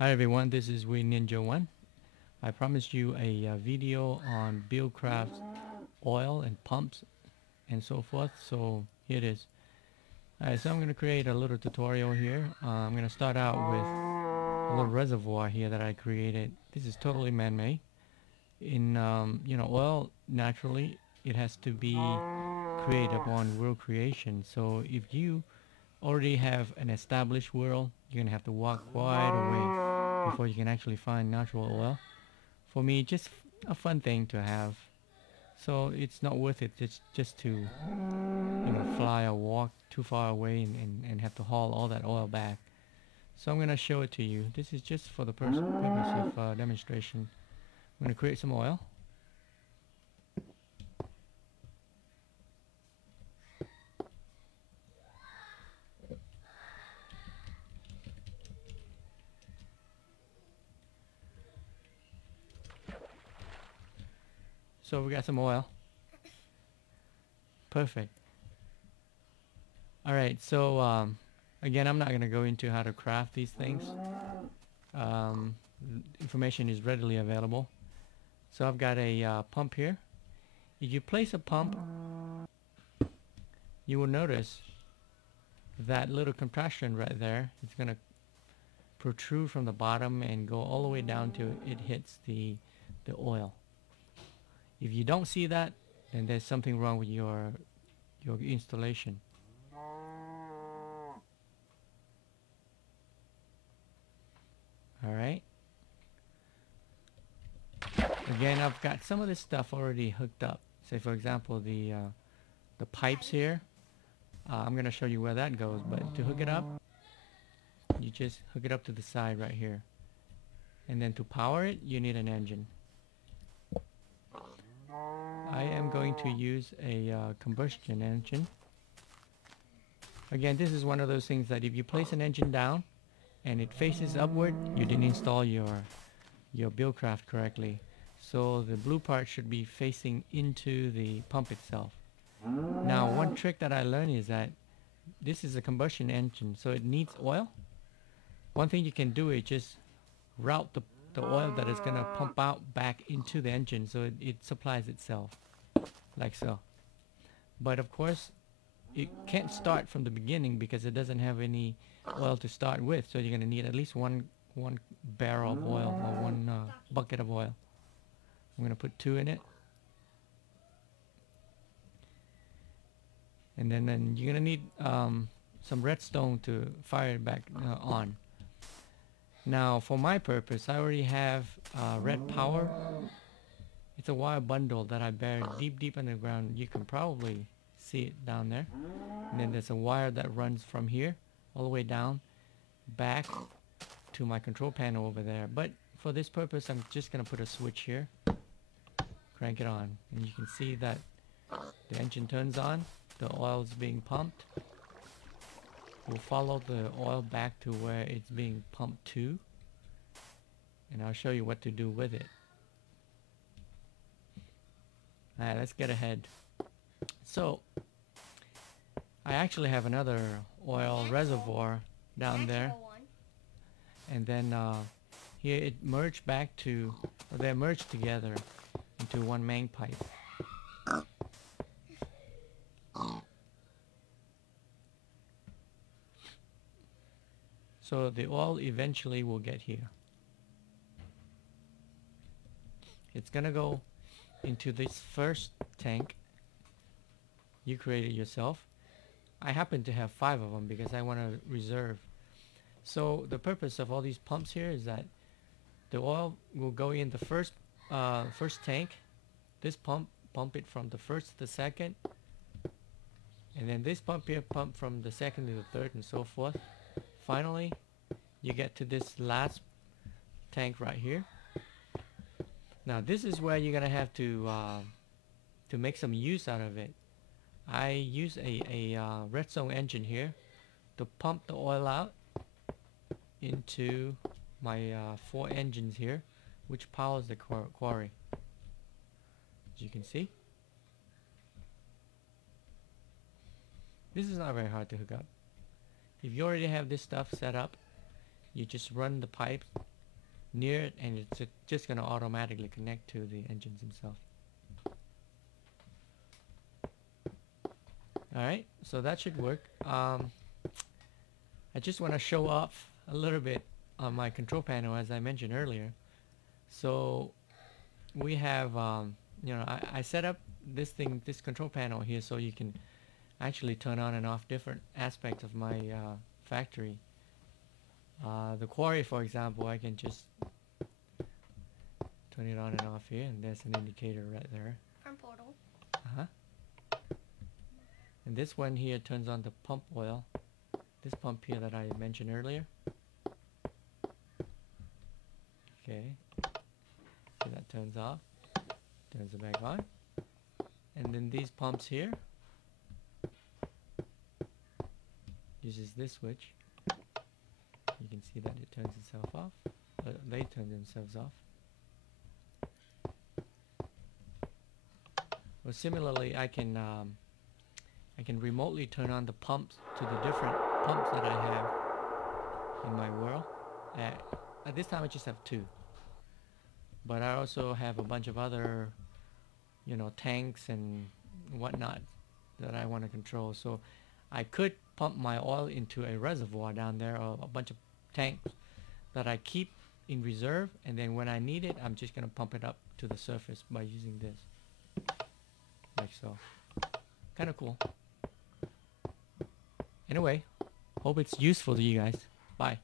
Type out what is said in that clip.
Hi everyone, this is We Ninja 1. I promised you a video on BuildCraft oil and pumps and so forth, so here it is. Alright, so I'm going to create a little tutorial here. I'm going to start out with a little reservoir here that I created. This is totally man-made. In oil, naturally it has to be created upon world creation. So if you already have an established world, you're gonna have to walk quite a way before you can actually find natural oil. For me, just a fun thing to have. So it's not worth it just to fly or walk too far away and have to haul all that oil back. So I'm gonna show it to you. This is just for the purpose of demonstration. I'm gonna create some oil. So we got some oil. Perfect. Alright, so again, I'm not going to go into how to craft these things. Information is readily available. So I've got a pump here. If you place a pump, you will notice that little compression right there is going to protrude from the bottom and go all the way down to it hits the oil. If you don't see that, then there's something wrong with your installation. Alright. Again, I've got some of this stuff already hooked up. Say for example the pipes here. I'm going to show you where that goes, but to hook it up, you just hook it up to the side right here. And then to power it, you need an engine. I am going to use a combustion engine. Again, this is one of those things that if you place an engine down and it faces upward, you didn't install your BuildCraft correctly. So the blue part should be facing into the pump itself. Now, one trick that I learned is that this is a combustion engine, so it needs oil. One thing you can do is just route the oil that is going to pump out back into the engine so it supplies itself, like so. But of course, it can't start from the beginning because it doesn't have any oil to start with, so you're going to need at least one barrel of oil or one bucket of oil. I'm going to put 2 in it. And then you're going to need some redstone to fire it back on. Now, for my purpose, I already have red power. It's a wire bundle that I buried deep underground. You can probably see it down there. And then there's a wire that runs from here all the way down back to my control panel over there. But for this purpose, I'm just going to put a switch here. Crank it on. And you can see that the engine turns on. The oil is being pumped. We'll follow the oil back to where it's being pumped to, and I'll show you what to do with it. Alright, let's get ahead. So I actually have another oil reservoir down there, and then here it merged back to, or they merged together into one main pipe. So the oil eventually will get here. It's gonna go into this first tank you created yourself. I happen to have 5 of them because I want to reserve. So the purpose of all these pumps here is that the oil will go in the first tank. This pump it from the first to the second, and then this pump here pump from the second to the third, and so forth. Finally, you get to this last tank right here. Now this is where you're gonna have to make some use out of it. I use a redstone engine here to pump the oil out into my 4 engines here, which powers the quarry. As you can see, this is not very hard to hook up. If you already have this stuff set up, you just run the pipe near it, and it's just going to automatically connect to the engines themselves. Alright, so that should work. I just want to show off a little bit on my control panel, as I mentioned earlier. So we have, you know, I set up this control panel here, so you can actually turn on and off different aspects of my factory. The quarry, for example, I can just turn it on and off here, and there's an indicator right there. From portal. And this one here turns on the pump oil. This pump here that I mentioned earlier. Okay. So that turns off. Turns it back on. And then these pumps here uses this switch. You can see that it turns itself off. They turn themselves off. Well, similarly, I can remotely turn on the pumps to the different pumps that I have in my world. At this time I just have 2, but I also have a bunch of other, you know, tanks and whatnot that I want to control. So I could pump my oil into a reservoir down there, or a bunch of tanks that I keep in reserve, and then when I need it, I'm just going to pump it up to the surface by using this, like so. Kind of cool. Anyway, hope it's useful to you guys. Bye.